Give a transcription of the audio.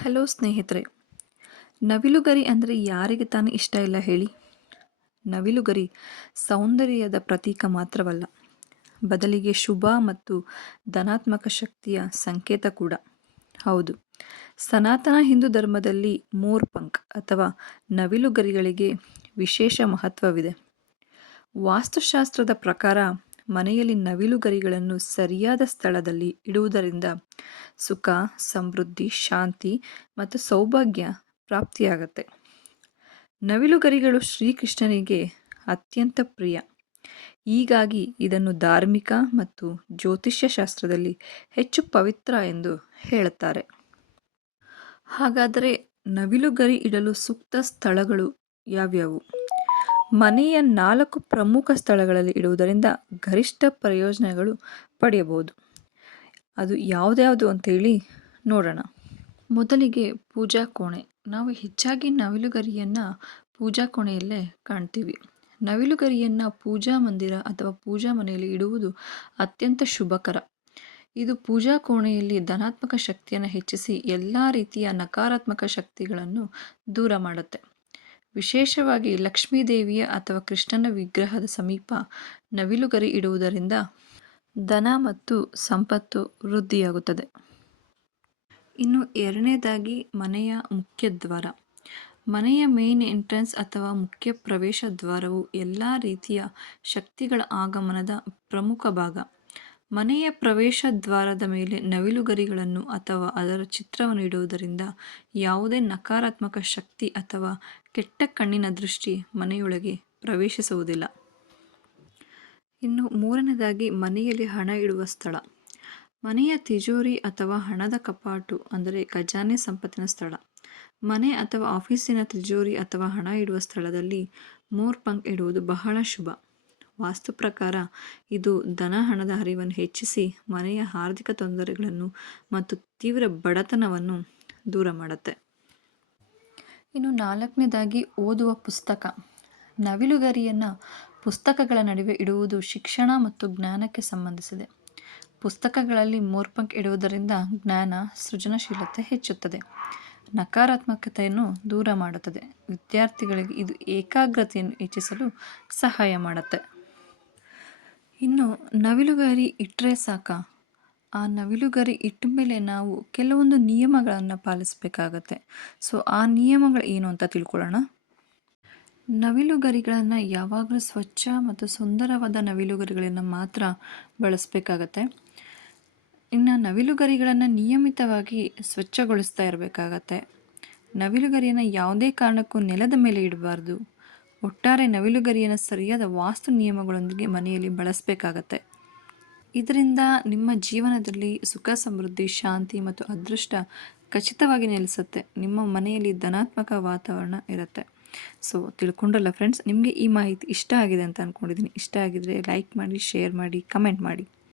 Hello ಸ್ನೇಹಿತರೆ, ನವಿಲುಗರಿ ಅಂದರೆ ಯಾರಿಗೆ ತಾನೇ ಇಷ್ಟ ಇಲ್ಲ ಹೇಳಿ? ನವಿಲುಗರಿ ಸೌಂದರ್ಯದ ಪ್ರತೀಕ ಮಾತ್ರವಲ್ಲ, ಬದಲಿಗೆ ಶುಭ ಮತ್ತು ಧನಾತ್ಮಕ ಶಕ್ತಿಯ ಸಂಕೇತ ಕೂಡ. ಹೌದು, ಸನಾತನ ಹಿಂದೂ ಧರ್ಮದಲ್ಲಿ ಮೋರ್ಪಂಕ್ ಅಥವಾ ನವಿಲುಗರಿಗಳಿಗೆ ವಿಶೇಷ ಮಹತ್ವವಿದೆ. ವಾಸ್ತುಶಾಸ್ತ್ರದ ಪ್ರಕಾರ ಮನೆಯಲ್ಲಿ ನವಿಲುಗರಿಗಳನ್ನು ಸರಿಯಾದ ಸ್ಥಳದಲ್ಲಿ ಇಡುವುದರಿಂದ ಸುಖ, ಸಮೃದ್ಧಿ, ಶಾಂತಿ ಮತ್ತು ಸೌಭಾಗ್ಯ ಪ್ರಾಪ್ತಿಯಾಗತ್ತೆ. ನವಿಲುಗರಿಗಳು ಶ್ರೀಕೃಷ್ಣನಿಗೆ ಅತ್ಯಂತ ಪ್ರಿಯ. ಹೀಗಾಗಿ ಇದನ್ನು ಧಾರ್ಮಿಕ ಮತ್ತು ಜ್ಯೋತಿಷ್ಯ ಶಾಸ್ತ್ರದಲ್ಲಿ ಹೆಚ್ಚು ಪವಿತ್ರ ಎಂದು ಹೇಳುತ್ತಾರೆ. ಹಾಗಾದರೆ ನವಿಲುಗರಿ ಇಡಲು ಸೂಕ್ತ ಸ್ಥಳಗಳು ಯಾವ್ಯಾವು? ಮನೆಯ ನಾಲ್ಕು ಪ್ರಮುಖ ಸ್ಥಳಗಳಲ್ಲಿ ಇಡುವುದರಿಂದ ಗರಿಷ್ಠ ಪ್ರಯೋಜನಗಳು ಪಡೆಯಬಹುದು. ಅದು ಯಾವುದ್ಯಾವುದು ಅಂತೇಳಿ ನೋಡೋಣ. ಮೊದಲಿಗೆ ಪೂಜಾ ಕೋಣೆ. ನಾವು ಹೆಚ್ಚಾಗಿ ನವಿಲುಗರಿಯನ್ನು ಪೂಜಾ ಕೋಣೆಯಲ್ಲೇ ಕಾಣ್ತೀವಿ. ನವಿಲುಗರಿಯನ್ನು ಪೂಜಾ ಮಂದಿರ ಅಥವಾ ಪೂಜಾ ಮನೆಯಲ್ಲಿ ಇಡುವುದು ಅತ್ಯಂತ ಶುಭಕರ. ಇದು ಪೂಜಾ ಕೋಣೆಯಲ್ಲಿ ಧನಾತ್ಮಕ ಶಕ್ತಿಯನ್ನು ಹೆಚ್ಚಿಸಿ ಎಲ್ಲ ರೀತಿಯ ನಕಾರಾತ್ಮಕ ಶಕ್ತಿಗಳನ್ನು ದೂರ ಮಾಡುತ್ತೆ. ವಿಶೇಷವಾಗಿ ಲಕ್ಷ್ಮೀದೇವಿಯ ಅಥವಾ ಕೃಷ್ಣನ ವಿಗ್ರಹದ ಸಮೀಪ ನವಿಲುಗರಿ ಇಡುವುದರಿಂದ ಧನ ಮತ್ತು ಸಂಪತ್ತು ವೃದ್ಧಿಯಾಗುತ್ತದೆ. ಇನ್ನು ಎರಡನೇದಾಗಿ ಮನೆಯ ಮುಖ್ಯ ದ್ವಾರ. ಮನೆಯ ಮೇನ್ ಎಂಟ್ರೆನ್ಸ್ ಅಥವಾ ಮುಖ್ಯ ಪ್ರವೇಶ ದ್ವಾರವು ಎಲ್ಲ ರೀತಿಯ ಶಕ್ತಿಗಳ ಆಗಮನದ ಪ್ರಮುಖ ಭಾಗ. ಮನೆಯ ಪ್ರವೇಶ ದ್ವಾರದ ಮೇಲೆ ನವಿಲುಗರಿಗಳನ್ನು ಅಥವಾ ಅದರ ಚಿತ್ರವನ್ನು ಇಡುವುದರಿಂದ ಯಾವುದೇ ನಕಾರಾತ್ಮಕ ಶಕ್ತಿ ಅಥವಾ ಕೆಟ್ಟ ಕಣ್ಣಿನ ದೃಷ್ಟಿ ಮನೆಯೊಳಗೆ ಪ್ರವೇಶಿಸುವುದಿಲ್ಲ. ಇನ್ನು ಮೂರನೇದಾಗಿ ಮನೆಯಲ್ಲಿ ಹಣ ಇಡುವ ಸ್ಥಳ. ಮನೆಯ ತಿಜೋರಿ ಅಥವಾ ಹಣದ ಕಪಾಟು ಅಂದರೆ ಖಜಾನೆ ಸಂಪತ್ತಿನ ಸ್ಥಳ. ಮನೆ ಅಥವಾ ಆಫೀಸಿನ ತಿಜೋರಿ ಅಥವಾ ಹಣ ಇಡುವ ಸ್ಥಳದಲ್ಲಿ ಮೋರ್ಪಂಕ್ ಇಡುವುದು ಬಹಳ ಶುಭ. ವಾಸ್ತು ಪ್ರಕಾರ ಇದು ಧನ ಹಣದ ಹರಿವನ್ನು ಹೆಚ್ಚಿಸಿ ಮನೆಯ ಆರ್ಥಿಕ ತೊಂದರೆಗಳನ್ನು ಮತ್ತು ತೀವ್ರ ಬಡತನವನ್ನು ದೂರ ಮಾಡುತ್ತೆ. ಇನ್ನು ನಾಲ್ಕನೇದಾಗಿ ಓದುವ ಪುಸ್ತಕ. ನವಿಲುಗರಿಯನ್ನು ಪುಸ್ತಕಗಳ ನಡುವೆ ಇಡುವುದು ಶಿಕ್ಷಣ ಮತ್ತು ಜ್ಞಾನಕ್ಕೆ ಸಂಬಂಧಿಸಿದೆ. ಪುಸ್ತಕಗಳಲ್ಲಿ ಮೋರ್ಪಂಕ್ ಇಡುವುದರಿಂದ ಜ್ಞಾನ ಸೃಜನಶೀಲತೆ ಹೆಚ್ಚುತ್ತದೆ. ನಕಾರಾತ್ಮಕತೆಯನ್ನು ದೂರ ಮಾಡುತ್ತದೆ. ವಿದ್ಯಾರ್ಥಿಗಳಿಗೆ ಇದು ಏಕಾಗ್ರತೆಯನ್ನು ಹೆಚ್ಚಿಸಲು ಸಹಾಯ ಮಾಡುತ್ತೆ. ಇನ್ನು ನವಿಲುಗರಿ ಇಟ್ಟರೆ ಸಾಕ? ಆ ನವಿಲುಗರಿ ಇಟ್ಟ ಮೇಲೆ ನಾವು ಕೆಲವೊಂದು ನಿಯಮಗಳನ್ನು ಪಾಲಿಸಬೇಕಾಗತ್ತೆ. ಸೊ, ಆ ನಿಯಮಗಳು ಏನು ಅಂತ ತಿಳ್ಕೊಳ್ಳೋಣ? ನವಿಲುಗರಿಗಳನ್ನು ಯಾವಾಗಲೂ ಸ್ವಚ್ಛ ಮತ್ತು ಸುಂದರವಾದ ನವಿಲುಗರಿಗಳನ್ನು ಮಾತ್ರ ಬಳಸಬೇಕಾಗತ್ತೆ. ಇನ್ನು ನವಿಲುಗರಿಗಳನ್ನು ನಿಯಮಿತವಾಗಿ ಸ್ವಚ್ಛಗೊಳಿಸ್ತಾ ಇರಬೇಕಾಗತ್ತೆ. ನವಿಲುಗರಿಯನ್ನು ಯಾವುದೇ ಕಾರಣಕ್ಕೂ ನೆಲದ ಮೇಲೆ ಇಡಬಾರ್ದು. ಒಟ್ಟಾರೆ ನವಿಲುಗರಿಯನ್ನು ಸರಿಯಾದ ವಾಸ್ತು ನಿಯಮಗಳೊಂದಿಗೆ ಮನೆಯಲ್ಲಿ ಬಳಸಬೇಕಾಗತ್ತೆ. ಇದರಿಂದ ನಿಮ್ಮ ಜೀವನದಲ್ಲಿ ಸುಖ, ಸಮೃದ್ಧಿ, ಶಾಂತಿ ಮತ್ತು ಅದೃಷ್ಟ ಖಚಿತವಾಗಿ ನೆಲೆಸುತ್ತೆ. ನಿಮ್ಮ ಮನೆಯಲ್ಲಿ ಧನಾತ್ಮಕ ವಾತಾವರಣ ಇರುತ್ತೆ. ಸೊ ತಿಳ್ಕೊಂಡಲ್ಲ ಫ್ರೆಂಡ್ಸ್ ನಿಮಗೆ ಈ ಮಾಹಿತಿ ಇಷ್ಟ ಆಗಿದೆ ಅಂತ ಅಂದ್ಕೊಂಡಿದ್ದೀನಿ ಇಷ್ಟ ಆಗಿದರೆ ಲೈಕ್ ಮಾಡಿ ಶೇರ್ ಮಾಡಿ ಕಮೆಂಟ್ ಮಾಡಿ.